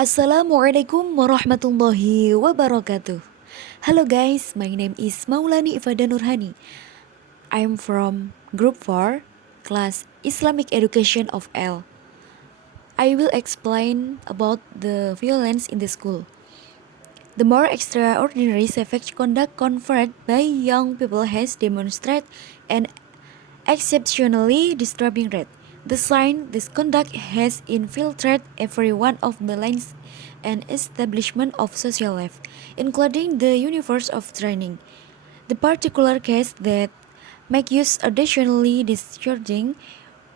Assalamualaikum warahmatullahi wabarakatuh. Hello guys, my name is Maulani Ifada Nurhani. I'm from Group 4, class Islamic Education of L. I will explain about the violence in the school. The more extraordinary savage conduct conferred by young people has demonstrated an exceptionally disturbing rate. The sign this conduct has infiltrated every one of the lines and establishment of social life, including the universe of training. The particular case that make use additionally discharging,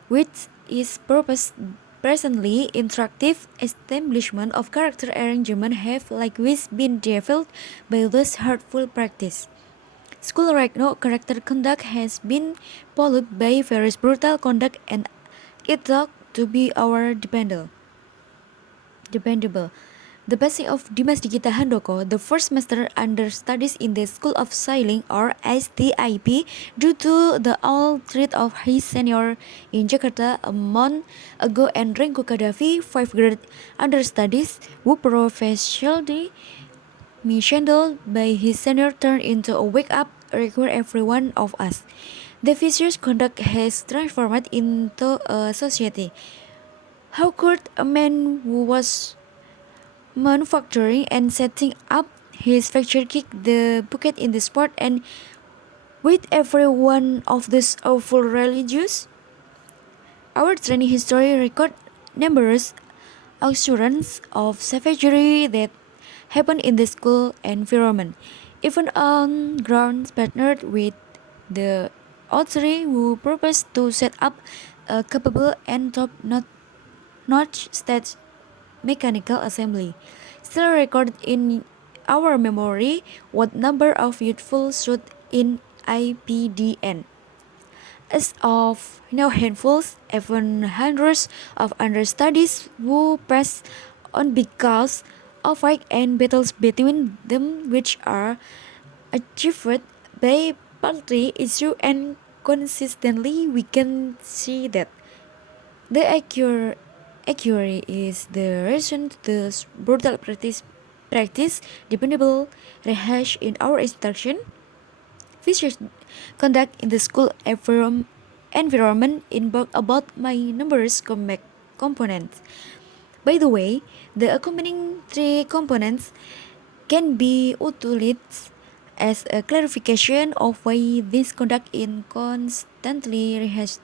which is presently interactive establishment of character arrangement have likewise been developed by this hurtful practice. School right now character conduct has been followed by various brutal conduct and it ought to be our dependable. The passing of Dimas Dikita Handoko, the first master understudies in the School of Sailing or STIP, due to the ill treat of his senior in Jakarta a month ago, and Renko Kadafi, 5th grade understudies, who professionally mishandled by his senior, turned into a wake-up require every one of us. The vicious conduct has transformed into a society. How could a man who was manufacturing and setting up his factory kick the bucket in the sport and with every one of these awful religious? Our training history record numerous occurrences of savagery that happen in the school environment, even on grounds partnered with the authority who purpose to set up a capable and top-notch state mechanical assembly. Still recorded in our memory what number of youthful shoot in IPDN. As of now, handfuls, even hundreds of understudies who pass on because of fight and battles between them, which are achieved by party issue, and consistently we can see that the accuracy is the reason to the brutal practice dependable rehash in our instruction. Vicious conduct in the school environment involve about my numerous components. By the way, the accompanying three components can be utilized as a clarification of why this conduct is constantly rehashed.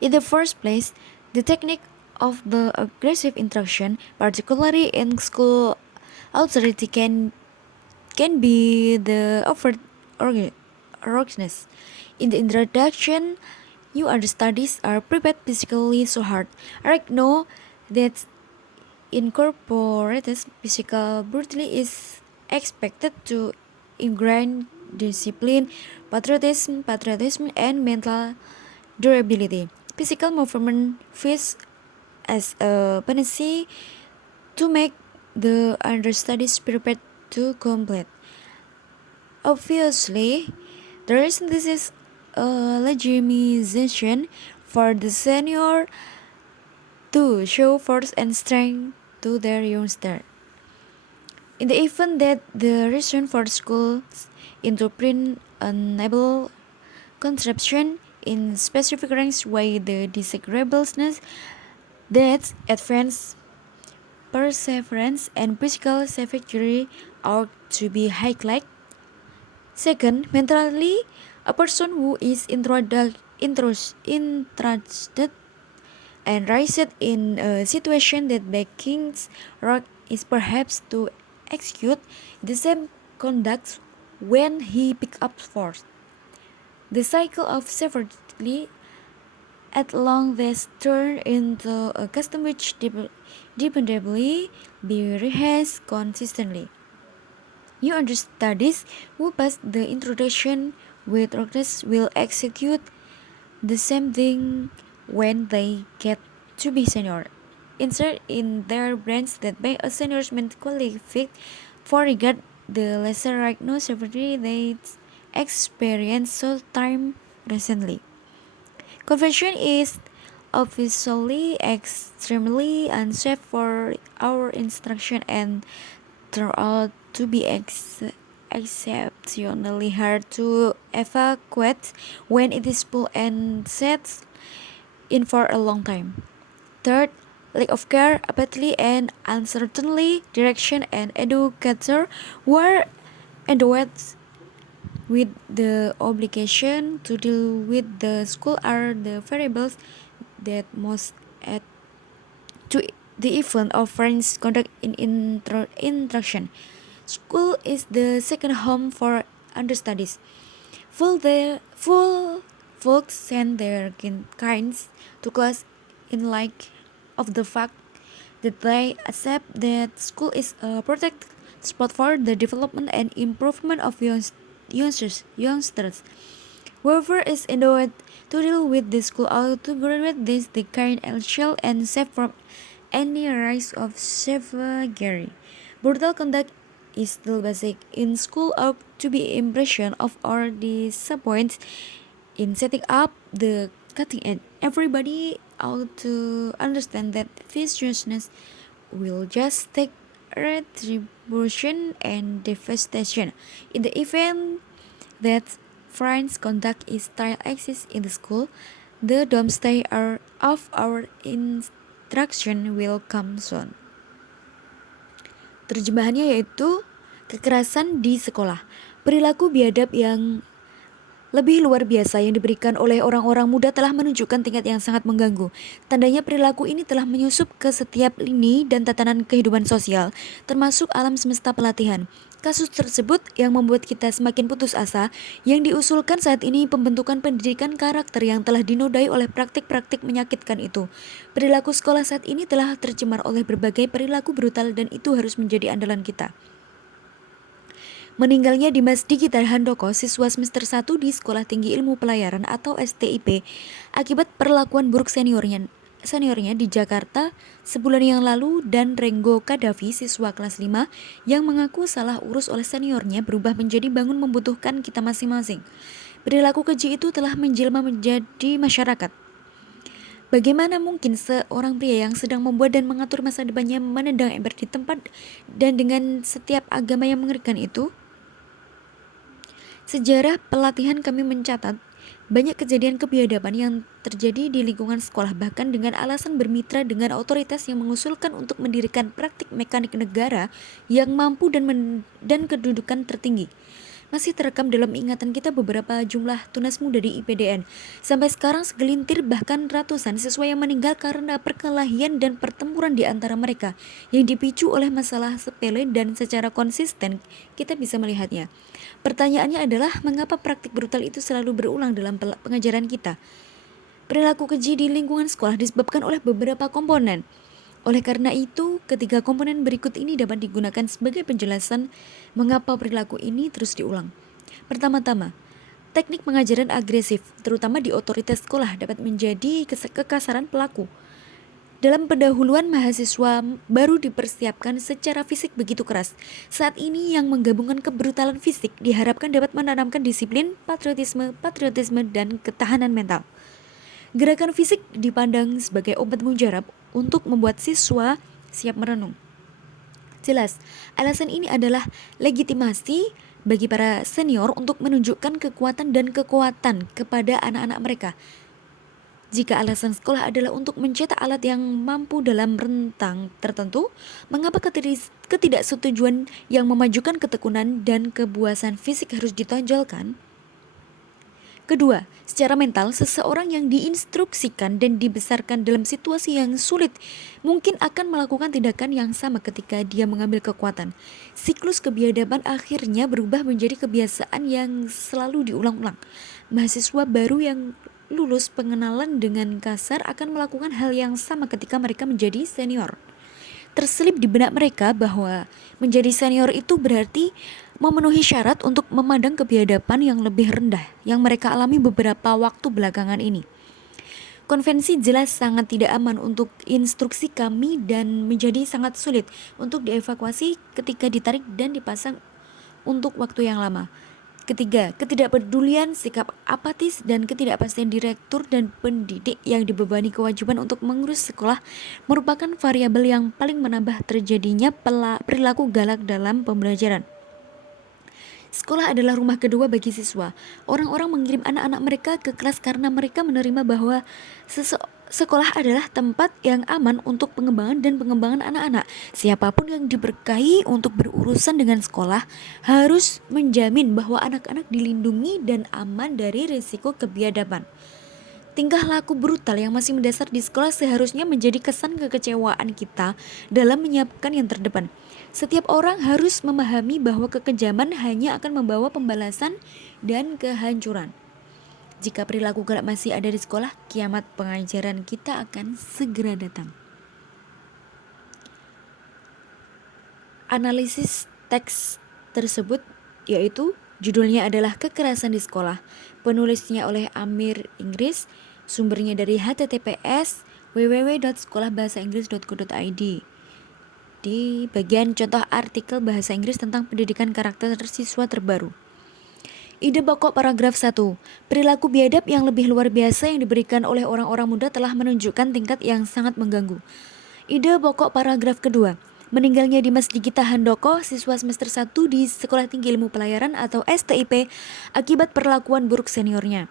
In the first place, the technique of the aggressive instruction, particularly in school authority, can be the overt arrogance. In the introduction, you understudies are prepared physically so hard. Right now, that incorporated physical brutality is expected to ingrain discipline, patriotism, and mental durability. Physical movement fits as a panacea to make the understudies prepared to complete. Obviously, the reason this is a legitimization for the senior to show force and strength to their youngster. In the event that the reason for schools into print enable contraption in specific ranks why the disagreeableness that advance perseverance and physical savagery ought to be highlighted. Second, mentally, a person who is interested and raised in a situation that Baking's rock is perhaps to execute the same conduct when he pick up force. The cycle of severity at long this turn into a custom which dependably be rehearsed consistently. New understudies who pass the introduction with roughness will execute the same thing when they get to be senior. Insert in their brains that by a senior's mentally fit for regard the lesser right no severity they experience so time recently. Convention is obviously extremely unsafe for our instruction and turn out to be exceptionally hard to evacuate when it is full and set in for a long time. Third, lack of care, apathy, and uncertainty, direction, and educator were endowed with the obligation to deal with the school are the variables that most add to the event of friends conduct in instruction. School is the second home for understudies. Full folks send their kinds to class in like of the fact that they accept that school is a protected spot for the development and improvement of youngsters. Whoever is endowed to deal with the school ought to graduate this the kind shell and safe from any rise of savagery. Brutal conduct is still basic in school ought to be impression of our disappointment in setting up the cutting edge. Everybody ought to understand that viciousness will just take retribution and devastation. In the event that friends conduct is style exists in the school, the doomsday of our instruction will come soon. Terjemahannya yaitu kekerasan di sekolah. Perilaku biadab yang lebih luar biasa yang diberikan oleh orang-orang muda telah menunjukkan tingkat yang sangat mengganggu. Tandanya perilaku ini telah menyusup ke setiap lini dan tatanan kehidupan sosial, termasuk alam semesta pelatihan. Kasus tersebut yang membuat kita semakin putus asa, yang diusulkan saat ini pembentukan pendidikan karakter yang telah dinodai oleh praktik-praktik menyakitkan itu. Perilaku sekolah saat ini telah tercemar oleh berbagai perilaku brutal dan itu harus menjadi andalan kita. Meninggalnya Dimas Dikita Handoko, siswa semester 1 di Sekolah Tinggi Ilmu Pelayaran atau STIP, akibat perlakuan buruk seniornya di Jakarta sebulan yang lalu, dan Renggo Kadafi, siswa kelas 5 yang mengaku salah urus oleh seniornya, berubah menjadi bangun membutuhkan kita masing-masing. Perilaku keji itu telah menjelma menjadi masyarakat. Bagaimana mungkin seorang pria yang sedang membuat dan mengatur masa depannya menendang ember di tempat dan dengan setiap agama yang mengerikan itu? Sejarah pelatihan kami mencatat banyak kejadian kebiadaban yang terjadi di lingkungan sekolah, bahkan dengan alasan bermitra dengan otoritas yang mengusulkan untuk mendirikan praktik mekanik negara yang mampu dan kedudukan tertinggi. Masih terekam dalam ingatan kita beberapa jumlah tunas muda di IPDN. Sampai sekarang segelintir bahkan ratusan siswa yang meninggal karena perkelahian dan pertempuran di antara mereka yang dipicu oleh masalah sepele, dan secara konsisten kita bisa melihatnya. Pertanyaannya adalah mengapa praktik brutal itu selalu berulang dalam pengajaran kita? Perilaku keji di lingkungan sekolah disebabkan oleh beberapa komponen. Oleh karena itu, ketiga komponen berikut ini dapat digunakan sebagai penjelasan mengapa perilaku ini terus diulang. Pertama-tama, teknik pengajaran agresif, terutama di otoritas sekolah, dapat menjadi kekasaran pelaku. Dalam pendahuluan, mahasiswa baru dipersiapkan secara fisik begitu keras. Saat ini yang menggabungkan kebrutalan fisik diharapkan dapat menanamkan disiplin, patriotisme, dan ketahanan mental. Gerakan fisik dipandang sebagai obat mujarab untuk membuat siswa siap merenung. Jelas, alasan ini adalah legitimasi bagi para senior untuk menunjukkan kekuatan kepada anak-anak mereka. Jika alasan sekolah adalah untuk mencetak alat yang mampu dalam rentang tertentu, mengapa ketidaksetujuan yang memajukan ketekunan dan kebuasan fisik harus ditonjolkan? Kedua, secara mental, seseorang yang diinstruksikan dan dibesarkan dalam situasi yang sulit mungkin akan melakukan tindakan yang sama ketika dia mengambil kekuatan. Siklus kebiadaban akhirnya berubah menjadi kebiasaan yang selalu diulang-ulang. Mahasiswa baru yang lulus pengenalan dengan kasar akan melakukan hal yang sama ketika mereka menjadi senior. Terselip di benak mereka bahwa menjadi senior itu berarti memenuhi syarat untuk memandang kebiadaban yang lebih rendah yang mereka alami beberapa waktu belakangan ini. Konvensi jelas sangat tidak aman untuk instruksi kami dan menjadi sangat sulit untuk dievakuasi ketika ditarik dan dipasang untuk waktu yang lama. Ketiga, ketidakpedulian, sikap apatis, dan ketidakpastian direktur dan pendidik yang dibebani kewajiban untuk mengurus sekolah merupakan variabel yang paling menambah terjadinya perilaku galak dalam pembelajaran. Sekolah adalah rumah kedua bagi siswa. Orang-orang mengirim anak-anak mereka ke kelas karena mereka menerima bahwa sekolah adalah tempat yang aman untuk pengembangan dan pengembangan anak-anak. Siapapun yang diberkahi untuk berurusan dengan sekolah harus menjamin bahwa anak-anak dilindungi dan aman dari risiko kebiadaban. Tingkah laku brutal yang masih mendasar di sekolah seharusnya menjadi kesan kekecewaan kita dalam menyiapkan yang terdepan. Setiap orang harus memahami bahwa kekejaman hanya akan membawa pembalasan dan kehancuran. Jika perilaku galak masih ada di sekolah, kiamat pengajaran kita akan segera datang. Analisis teks tersebut yaitu judulnya adalah Kekerasan di Sekolah. Penulisnya oleh Amir Inggris. Sumbernya dari https www.sekolahbahasainggris.co.id. Di bagian contoh artikel bahasa Inggris tentang pendidikan karakter siswa terbaru. Ide pokok paragraf 1. Perilaku biadab yang lebih luar biasa yang diberikan oleh orang-orang muda telah menunjukkan tingkat yang sangat mengganggu. Ide pokok paragraf kedua. Meninggalnya Dimas Digita Handoko, siswa semester 1 di Sekolah Tinggi Ilmu Pelayaran atau STIP akibat perlakuan buruk seniornya.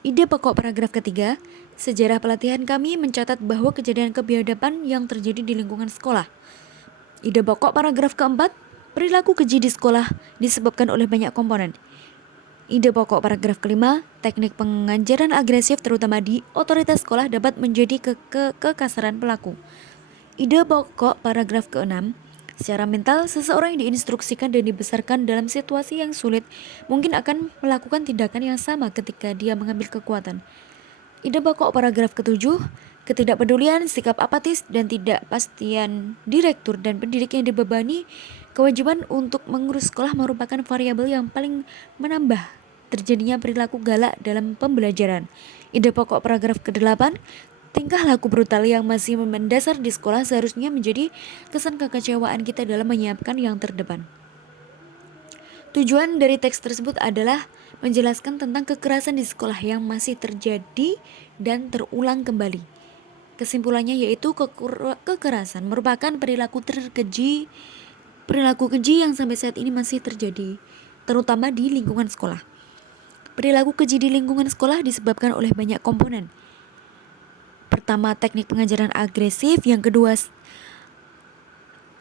Ide pokok paragraf ketiga, sejarah pelatihan kami mencatat bahwa kejadian kebiadaban yang terjadi di lingkungan sekolah. Ide pokok paragraf keempat, perilaku keji di sekolah disebabkan oleh banyak komponen. Ide pokok paragraf kelima, teknik pengajaran agresif terutama di otoritas sekolah dapat menjadi kekasaran pelaku. Ide pokok paragraf keenam, secara mental, seseorang yang diinstruksikan dan dibesarkan dalam situasi yang sulit mungkin akan melakukan tindakan yang sama ketika dia mengambil kekuatan. Ide pokok paragraf ketujuh, ketidakpedulian, sikap apatis, dan tidak pastian direktur dan pendidik yang dibebani kewajiban untuk mengurus sekolah merupakan variabel yang paling menambah terjadinya perilaku galak dalam pembelajaran. Ide pokok paragraf ke-8, tingkah laku brutal yang masih mendasar di sekolah seharusnya menjadi kesan kekecewaan kita dalam menyiapkan yang terdepan. Tujuan dari teks tersebut adalah menjelaskan tentang kekerasan di sekolah yang masih terjadi dan terulang kembali. Kesimpulannya yaitu kekerasan merupakan perilaku keji yang sampai saat ini masih terjadi, terutama di lingkungan sekolah. Perilaku keji di lingkungan sekolah disebabkan oleh banyak komponen. Pertama, teknik pengajaran agresif. Yang kedua,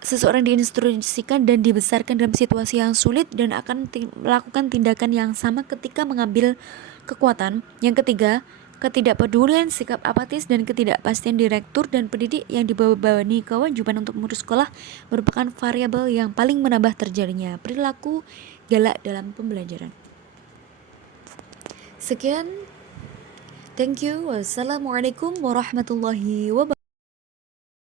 seseorang diinstruksikan dan dibesarkan dalam situasi yang sulit dan akan melakukan tindakan yang sama ketika mengambil kekuatan. Yang ketiga, ketidakpedulian, sikap apatis, dan ketidakpastian direktur dan pendidik yang dibebani kewajiban untuk mengurus sekolah merupakan variabel yang paling menambah terjadinya perilaku galak dalam pembelajaran. Sekian. Thank you. Wassalamualaikum warahmatullahi wabarakatuh.